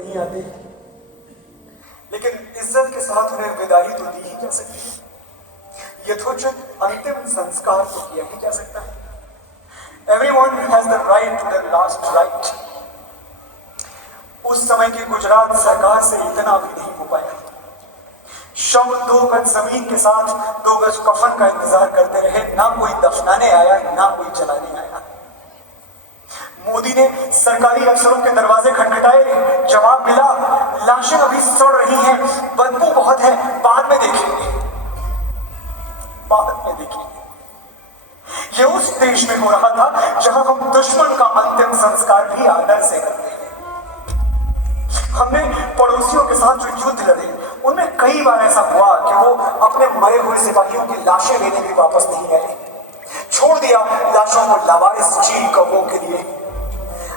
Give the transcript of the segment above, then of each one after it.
नहीं आते, लेकिन इज्जत के साथ उन्हें विदाई तो दी ही जा सकती है। यथोचित अंतिम संस्कार तो किया ही जा सकता है। Everyone has the right to their last right. उस समय की गुजरात सरकार से इतना भी नहीं हो पाया। शव 2 गज जमीन के साथ 2 गज कफन का इंतजार करते रहे। ना कोई दफनाने आया, ना कोई जलाने आया। मोदी ने सरकारी अफसरों के दरवाजे खटखटाए, जवाब मिला लाशें अभी सड़ रही हैं, बदबू बहुत है, बाद में देखेंगे, बाद में देखेंगे। ये उस देश में हो रहा था जहां हम दुश्मन का अंतिम संस्कार भी आदर से करते हैं। हमने पड़ोसियों के साथ जो युद्ध लड़े, उनमें कई बार ऐसा हुआ कि वो अपने मरे हुए सिपाहियों की लाशें लेने भी वापस नहीं आए, छोड़ दिया लाशों को लावारिस चील कौवों के लिए।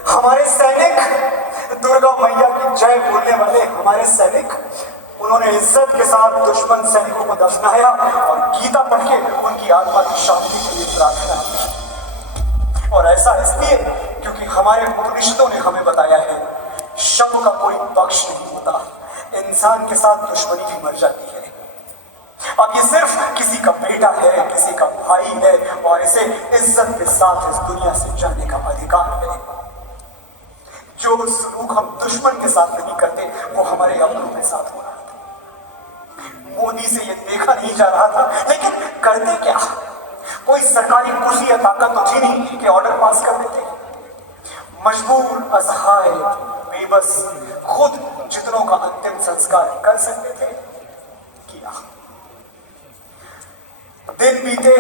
हमारे सैनिक, दुर्गा मैया की जय बोलने वाले हमारे सैनिक, उन्होंने इज्जत के साथ दुश्मन सैनिकों को दफनाया और गीता पढ़ के उनकी आत्मा की शांति के लिए प्रार्थना की। और ऐसा इसलिए क्योंकि हमारे उपनिषदों ने हमें बताया है शव का कोई पक्ष नहीं होता, इंसान के साथ दुश्मनी भी मर जाती है। अब ये सिर्फ किसी का बेटा है, किसी का भाई है और इसे इज्जत के साथ इस दुनिया से जाने का अधिकार है। जो सलूक हम दुश्मन के साथ नहीं करते वो हमारे अपनों के साथ हो रहा था। मोदी से ये देखा नहीं जा रहा था, लेकिन करते क्या? कोई सरकारी कुर्सी या ताकत तो थी नहीं कि ऑर्डर पास कर देते। मजबूर, असहाय, बेबस, खुद जितनों का अंतिम संस्कार कर सकते थे किया। दिन बीते,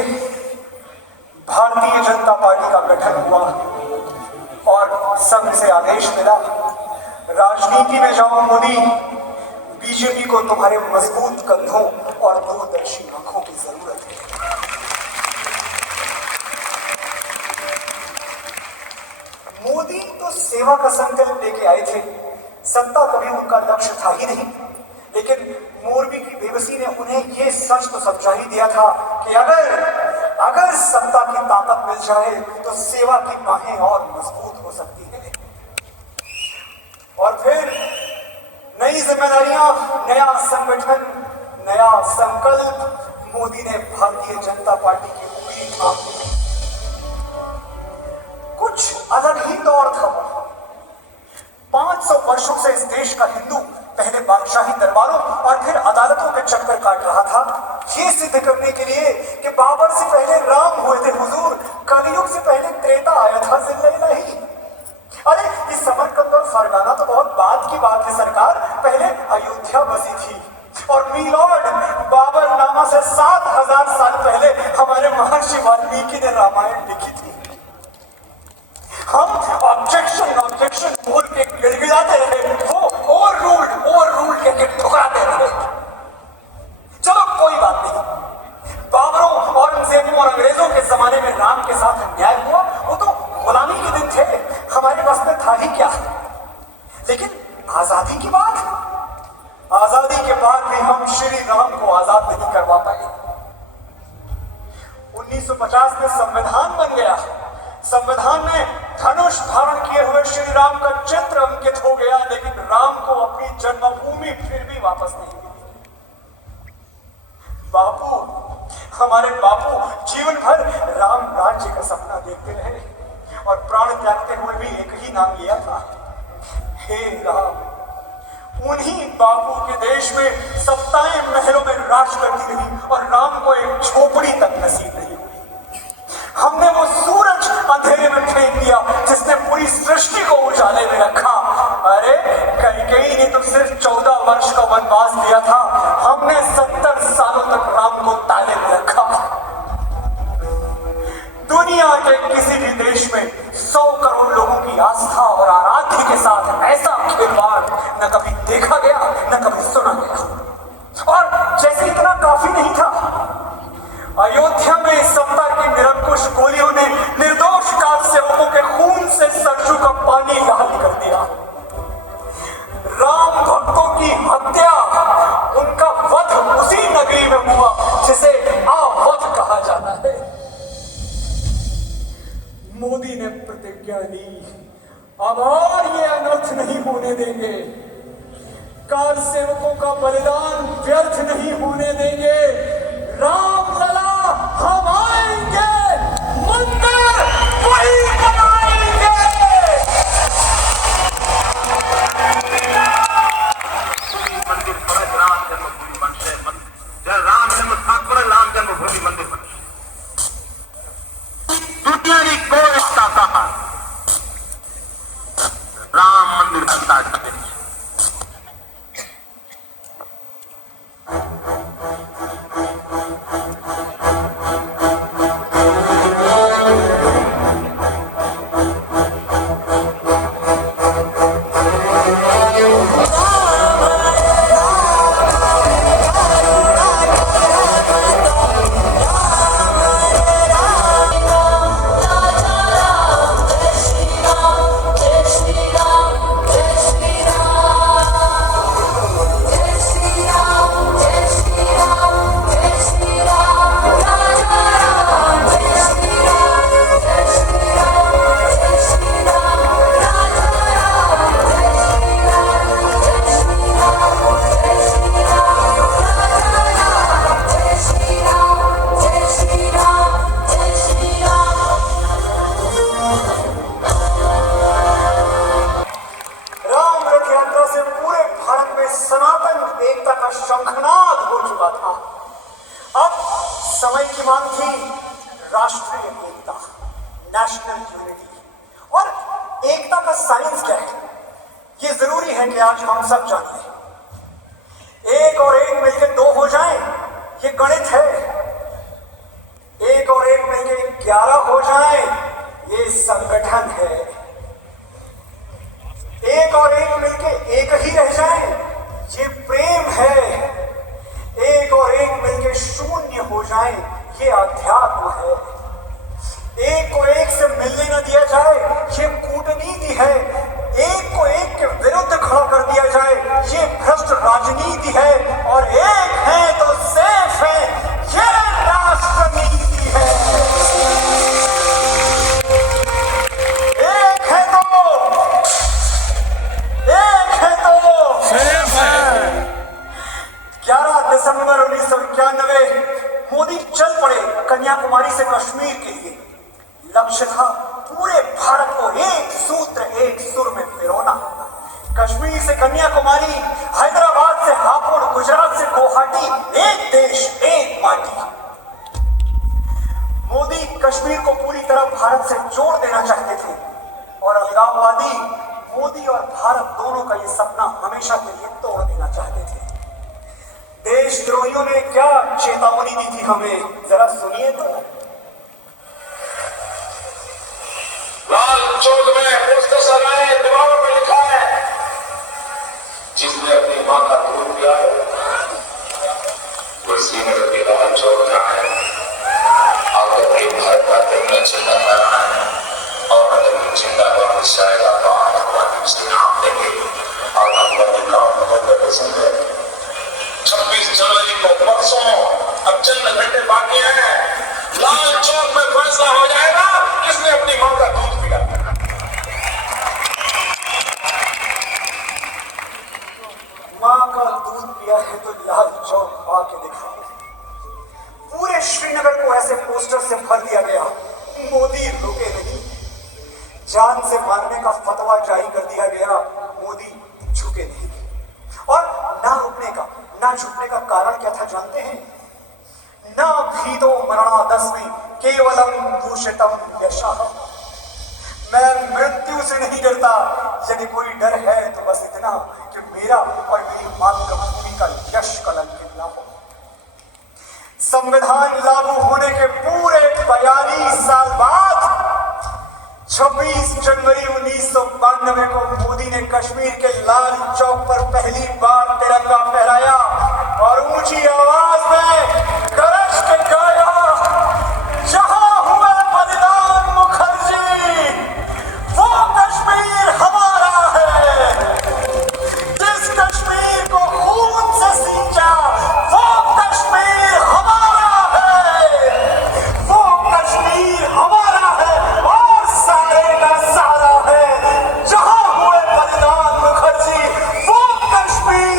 भारतीय जनता पार्टी का गठन हुआ और संघ से आदेश मिला राजनीति में जाओ मोदी, बीजेपी को तुम्हारे मजबूत कंधों और दूरदर्शी आंखों की जरूरत है। मोदी तो सेवा का संकल्प लेके आए थे, सत्ता कभी उनका लक्ष्य था ही नहीं। लेकिन मोरबी की बेबसी ने उन्हें यह सच तो समझा ही दिया था कि अगर सत्ता की ताकत मिल जाए तो सेवा की बाहें और मजबूत हो सकती है। और फिर नई जिम्मेदारियां, नया संगठन, नया संकल्प, मोदी ने भारतीय जनता पार्टी की उंगली थाम ली। कुछ अलग ही दौर था। 500 वर्षों से इस देश का हिंदू पहले बादशाही दरबारों और फिर अदालतों के चक्कर काट रहा था, ये सिद्ध करने के लिए कि बाबर से पहले राम हुए थे हुजूर, कलयुग से पहले त्रेता आया था जिल्ला ही। अरे इस समरकंद और फरगाना तो बहुत बाद की बात है सरकार, पहले अयोध्या बसी थी। और मीलॉर्ड बाबर नामा से 7000 साल पहले हमारे महर्षि वाल्मीकि ने रामायण लिखी थी। हम ऑब्जेक्शन बोल के गिड़गिड़ाते रहे, वो ओवर रूल्ड के ठुकराते रहे। चलो कोई बात नहीं, बाबरों, औरंगजेबों और अंग्रेजों के जमाने में राम के साथ अन्याय हुआ, वो तो गुलामी के दिन थे, हमारे पास में था ही क्या। लेकिन आजादी की बात, आजादी के बाद भी हम श्री राम को आजाद नहीं करवा पाए। 1950 में संविधान बन गया, संविधान में धनुष धारण किए हुए श्री राम का चित्र अंकित हो गया, लेकिन राम को अपनी जन्मभूमि फिर भी वापस नहीं मिली। बापू, हमारे बापू जीवन भर राम राज्य का सपना देखते रहे और प्राण त्यागते हुए भी एक ही नाम लिया था, हे राम। उन्हीं बापू के देश में सत्ताएं महलों में राज करती रही और राम को एक झोपड़ी तक नसीब नहीं हुई। हमने वो सूरज अंधेरे में फेंक दिया जिसने पूरी सृष्टि को उजाले में रखा। अरे कैकेयी ने तो सिर्फ 14 वर्ष का वनवास दिया था, हमने 70 सालों तक राम को ताले में रखा। दुनिया के किसी भी देश में 100 करोड़ लोगों की आस्था और आराध्य के साथ ऐसा खिलवाड़ न कभी देखा गया, न कभी सुना गया। और जैसे इतना काफी नहीं था, अयोध्या में सत्ता की निरंकुश गोलियों ने निर्दोष कार सेवकों के खून से सरजू का पानी लाल कर दिया। राम भक्तों की हत्या, उनका वध उसी नगरी में हुआ जिसे आवध कहा जाता है। मोदी ने प्रतिज्ञा ली, अब और ये अनर्थ नहीं होने देंगे। कार सेवकों का बलिदान व्यर्थ नहीं होने देंगे। राम लला हम आएंगे, मंदिर वही बनाएंगे। मंदिर पर राम जन्मभूमि बनते, जब राम जन्म स्थान पर राम जन्मभूमि मंदिर बने। दुनिया की कोई ताकत राम मंदिर बनता है। सनातन एकता का शंखनाद हो चुका था। अब समय की मांग थी राष्ट्रीय एकता, नेशनल यूनिटी। और एकता का साइंस क्या है, ये जरूरी है कि आज हम सब जान लें। एक और एक मिलकर दो हो जाएं, ये गणित है। एक और एक मिलकर 11 हो जाएं, ये संगठन है। एक और एक मिलकर एक ही रह जाएं, ये प्रेम है। एक और एक मिलकर शून्य हो जाए, ये अध्यात्म है। एक को एक से मिलने न दिया जाए, ये कूटनीति है। एक को एक के विरुद्ध खड़ा कर दिया जाए, ये भ्रष्ट राजनीति है। और एक है तो सेफ है, ये राष्ट्रनीति है। एक है तो सेफ है। 11 दिसंबर 1991 मोदी चल पड़े कन्याकुमारी से कश्मीर के लिए। लक्ष्य था पूरे भारत को एक सूत्र एक सुर में पिरोना। कश्मीर से कन्याकुमारी, हैदराबाद से हापुड़, गुजरात से गुवाहाटी, एक देश एक माटी। मोदी कश्मीर को पूरी तरह भारत से जोड़ देना चाहते थे और अलगाववादी मोदी और भारत दोनों का ये सपना हमेशा के लिए तोड़ देना चाहते थे। देशद्रोहियों ने क्या चेतावनी दी थी हमें, जरा सुनिए तो। लाल चौक में पोस्टर लगाए, दीवारों पर लिखा है, जिसने अपनी मां का दूध पिया है वो श्रीनगर के लाल चौक में आए और अपने भारत का तिरंगा झंडा फहराए और अगर जिंदाबाद शायद उसके नाम देंगे और हम 26 जनवरी को परसों अब चंद घंटे बाकी हैं, लाल चौक में फैसला हो जाएगा किसने अपनी मां का दूध पिया। मां का दूध पिया है तो लाल चौक आके दिखाओ। पूरे श्रीनगर को ऐसे पोस्टर से भर दिया गया, मोदी रुके नहीं। जान से मारने का फतवा जारी कर दिया गया, मोदी झुके नहीं। और ना रुकने का ना झुकने का कारण क्या था जानते हैं? ना भीतो मरणादस्मि केवलम दूषितम यशः। मैं मृत्यु से नहीं डरता, यदि कोई डर है तो बस इतना कि मेरा और मेरी मातृभूमि का यश कलंकित ना हो। संविधान लागू होने के पूरे 42 साल बाद 26 जनवरी 1992 को मोदी ने कश्मीर के लाल चौक पर पहली बार तिरंगा फहराया और ऊंची आवाज में गरज के गाया, जहां हुए बलिदान मुखर्जी वो कश्मीर हमारा है। जिस कश्मीर को खून से सींचा वो कश्मीर हमारा है। वो कश्मीर हमारा है और सारे का सारा है। जहां हुए बलिदान मुखर्जी वो कश्मीर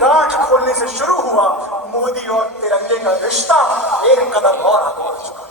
गांठ खोलने से शुरू हुआ, मोदी और तिरंगे का रिश्ता एक कदम और आगे बढ़ चुका।